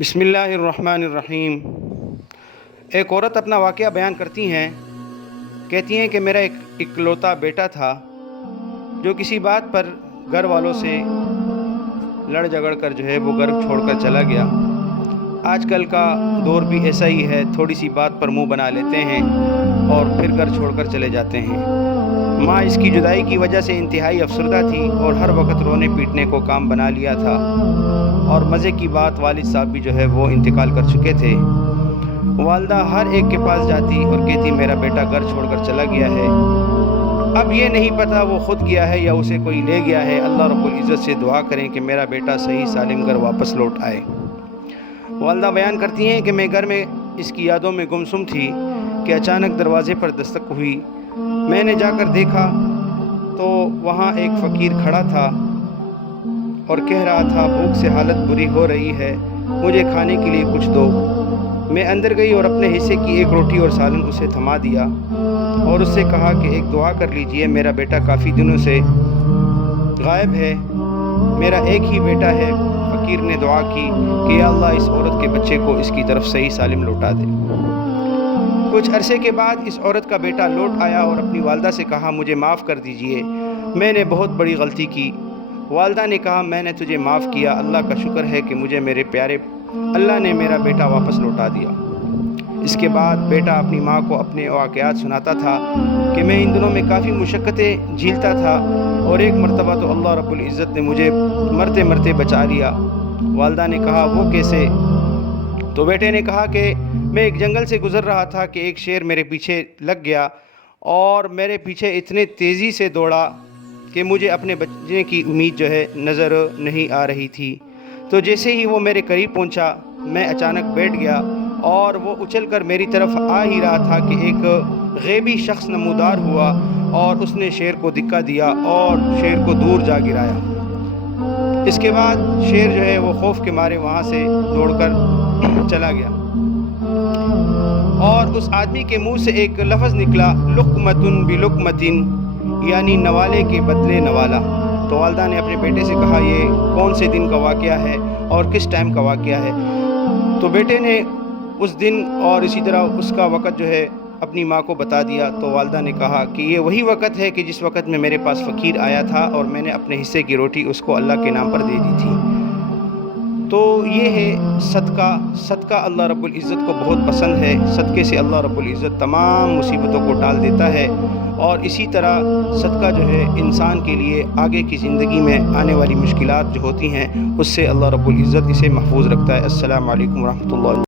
بسم اللہ الرحمن الرحیم۔ ایک عورت اپنا واقعہ بیان کرتی ہیں، کہتی ہیں کہ میرا ایک اکلوتا بیٹا تھا جو کسی بات پر گھر والوں سے لڑ جھگڑ کر وہ گھر چھوڑ کر چلا گیا۔ آج کل کا دور بھی ایسا ہی ہے، تھوڑی سی بات پر منہ بنا لیتے ہیں اور پھر گھر چھوڑ کر چلے جاتے ہیں۔ ماں اس کی جدائی کی وجہ سے انتہائی افسردہ تھی اور ہر وقت رونے پیٹنے کو کام بنا لیا تھا، اور مزے کی بات والد صاحب بھی وہ انتقال کر چکے تھے۔ والدہ ہر ایک کے پاس جاتی اور کہتی میرا بیٹا گھر چھوڑ کر چلا گیا ہے۔ اب یہ نہیں پتا وہ خود گیا ہے یا اسے کوئی لے گیا ہے۔ اللہ رب العزت سے دعا کریں کہ میرا بیٹا صحیح سالم گھر واپس لوٹ آئے۔ والدہ بیان کرتی ہیں کہ میں گھر میں اس کی یادوں میں گمسم تھی کہ اچانک دروازے پر دستک ہوئی۔ میں نے جا کر دیکھا تو وہاں ایک فقیر کھڑا تھا اور کہہ رہا تھا بھوک سے حالت بری ہو رہی ہے، مجھے کھانے کے لیے کچھ دو۔ میں اندر گئی اور اپنے حصے کی ایک روٹی اور سالن اسے تھما دیا اور اس سے کہا کہ ایک دعا کر لیجئے، میرا بیٹا کافی دنوں سے غائب ہے، میرا ایک ہی بیٹا ہے۔ فقیر نے دعا کی کہ یا اللہ اس عورت کے بچے کو اس کی طرف صحیح سالم لوٹا دے۔ کچھ عرصے کے بعد اس عورت کا بیٹا لوٹ آیا اور اپنی والدہ سے کہا مجھے معاف کر دیجئے، میں نے بہت بڑی غلطی کی۔ والدہ نے کہا میں نے تجھے معاف کیا، اللہ کا شکر ہے کہ مجھے میرے پیارے اللہ نے میرا بیٹا واپس لوٹا دیا۔ اس کے بعد بیٹا اپنی ماں کو اپنے واقعات سناتا تھا کہ میں ان دنوں میں کافی مشقتیں جھیلتا تھا اور ایک مرتبہ تو اللہ رب العزت نے مجھے مرتے مرتے بچا لیا۔ والدہ نے کہا وہ کیسے؟ تو بیٹے نے کہا کہ میں ایک جنگل سے گزر رہا تھا کہ ایک شیر میرے پیچھے لگ گیا اور میرے پیچھے اتنے تیزی سے دوڑا کہ مجھے اپنے بچنے کی امید نظر نہیں آ رہی تھی۔ تو جیسے ہی وہ میرے قریب پہنچا میں اچانک بیٹھ گیا اور وہ اچھل کر میری طرف آ ہی رہا تھا کہ ایک غیبی شخص نمودار ہوا اور اس نے شیر کو دھکا دیا اور شیر کو دور جا گرایا۔ اس کے بعد شیر وہ خوف کے مارے وہاں سے دوڑ کر چلا گیا اور اس آدمی کے منہ سے ایک لفظ نکلا لقمۃ بلقمۃ، یعنی نوالے کے بدلے نوالا۔ تو والدہ نے اپنے بیٹے سے کہا یہ کون سے دن کا واقعہ ہے اور کس ٹائم کا واقعہ ہے؟ تو بیٹے نے اس دن اور اسی طرح اس کا وقت اپنی ماں کو بتا دیا۔ تو والدہ نے کہا کہ یہ وہی وقت ہے کہ جس وقت میں میرے پاس فقیر آیا تھا اور میں نے اپنے حصے کی روٹی اس کو اللہ کے نام پر دے دی تھی۔ تو یہ ہے صدقہ۔ صدقہ اللہ رب العزت کو بہت پسند ہے۔ صدقے سے اللہ رب العزت تمام مصیبتوں کو ٹال دیتا ہے، اور اسی طرح صدقہ انسان کے لیے آگے کی زندگی میں آنے والی مشکلات ہوتی ہیں اس سے اللہ رب العزت اسے محفوظ رکھتا ہے۔ السلام علیکم ورحمۃ اللہ۔